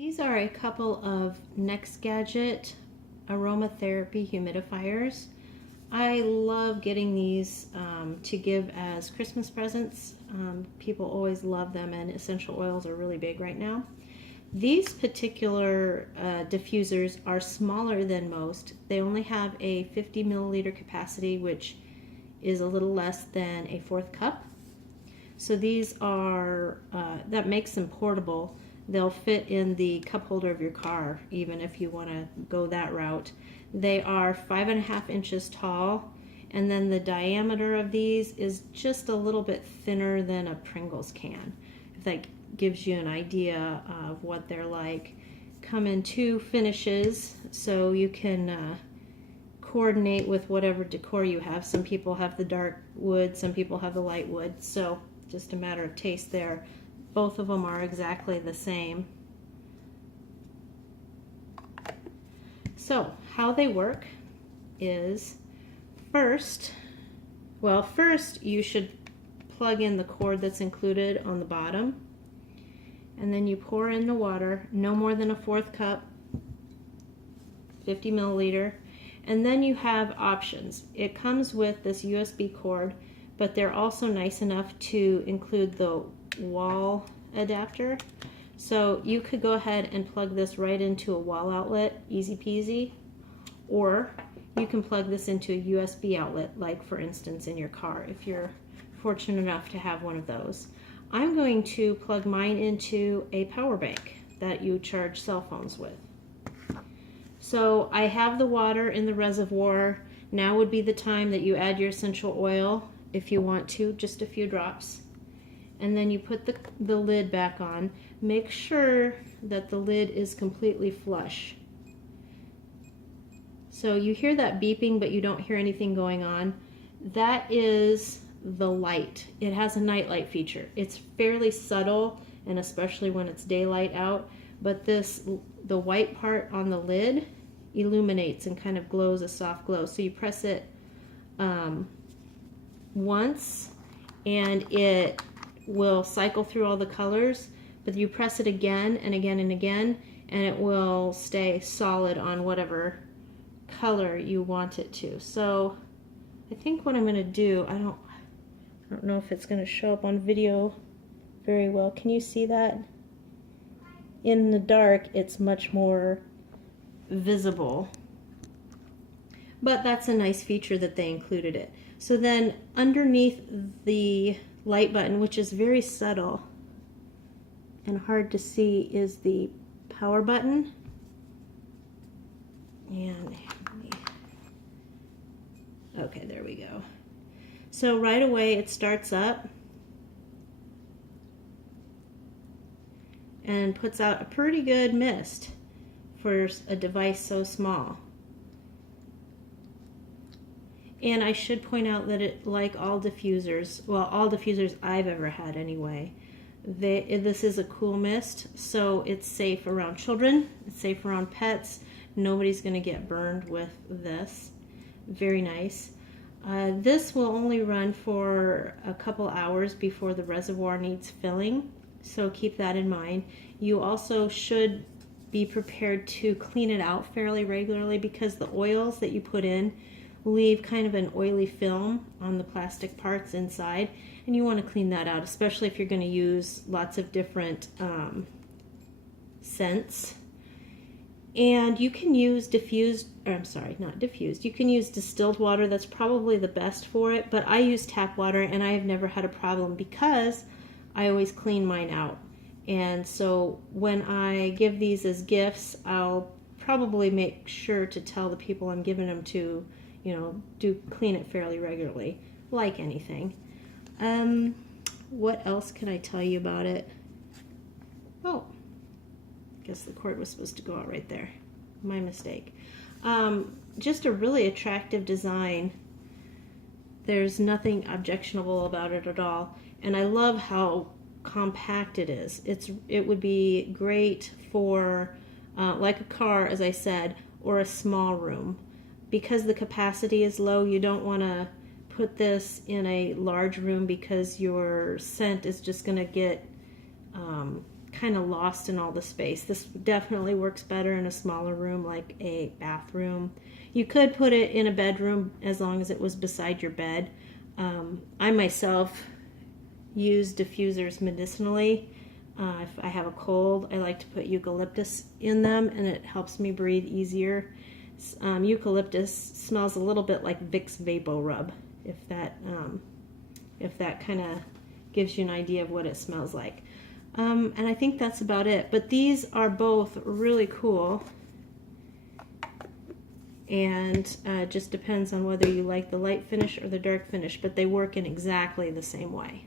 These are a couple of NexGadget aromatherapy humidifiers. I love getting these to give as Christmas presents. People always love them, and essential oils are really big right now. These particular diffusers are smaller than most. They only have a 50 milliliter capacity, which is a little less than a fourth cup. So these are, that makes them portable. They'll fit in the cup holder of your car, even if you want to go that route. They are 5.5 inches tall, and then the diameter of these is just a little bit thinner than a Pringles can, if that gives you an idea of what they're like. Come in two finishes, so you can coordinate with whatever decor you have. Some people have the dark wood, some people have the light wood, so just a matter of taste there. Both of them are exactly the same. So how they work is first you should plug in the cord that's included on the bottom, and then you pour in the water, no more than a fourth cup, 50 milliliter, and then you have options. It comes with this USB cord, but they're also nice enough to include the wall adapter, so you could go ahead and plug this right into a wall outlet, easy peasy, or you can plug this into a USB outlet, like for instance in your car, if you're fortunate enough to have one of those. I'm going to plug mine into a power bank that you charge cell phones with. So I have the water in the reservoir. Now would be the time that you add your essential oil, if you want to, just a few drops. And then you put the lid back on. Make sure that the lid is completely flush. So you hear that beeping, but you don't hear anything going on. That is the light. It has a nightlight feature. It's fairly subtle, and especially when it's daylight out, but the white part on the lid illuminates and kind of glows a soft glow. So you press it once, and it will cycle through all the colors, but you press it again and again and again, and it will stay solid on whatever color you want it to. So I think what I'm going to do, I don't know if it's going to show up on video very well. Can you see that? In the dark, it's much more visible, but that's a nice feature that they included it. So then underneath the light button, which is very subtle and hard to see, is the power button. And okay, there we go. So right away it starts up and puts out a pretty good mist for a device so small. And I should point out that it, like all diffusers, well, all diffusers I've ever had anyway, this is a cool mist, so it's safe around children, it's safe around pets. Nobody's going to get burned with this. Very nice. This will only run for a couple hours before the reservoir needs filling, so keep that in mind. You also should be prepared to clean it out fairly regularly, because the oils that you put in leave kind of an oily film on the plastic parts inside, and you want to clean that out, especially if you're going to use lots of different scents. And you can use you can use distilled water. That's probably the best for it, but I use tap water, and I have never had a problem because I always clean mine out. And so when I give these as gifts, I'll probably make sure to tell the people I'm giving them to, do clean it fairly regularly, like anything. What else can I tell you about it? Oh, I guess the cord was supposed to go out right there. My mistake. Just a really attractive design. There's nothing objectionable about it at all, and I love how compact it is. It would be great for like a car, as I said, or a small room. Because the capacity is low, you don't want to put this in a large room, because your scent is just going to get kind of lost in all the space. This definitely works better in a smaller room like a bathroom. You could put it in a bedroom as long as it was beside your bed. I myself use diffusers medicinally. If I have a cold, I like to put eucalyptus in them, and it helps me breathe easier. Eucalyptus smells a little bit like Vicks Vapor Rub, if that kind of gives you an idea of what it smells like. And I think that's about it. But these are both really cool, and just depends on whether you like the light finish or the dark finish, but they work in exactly the same way.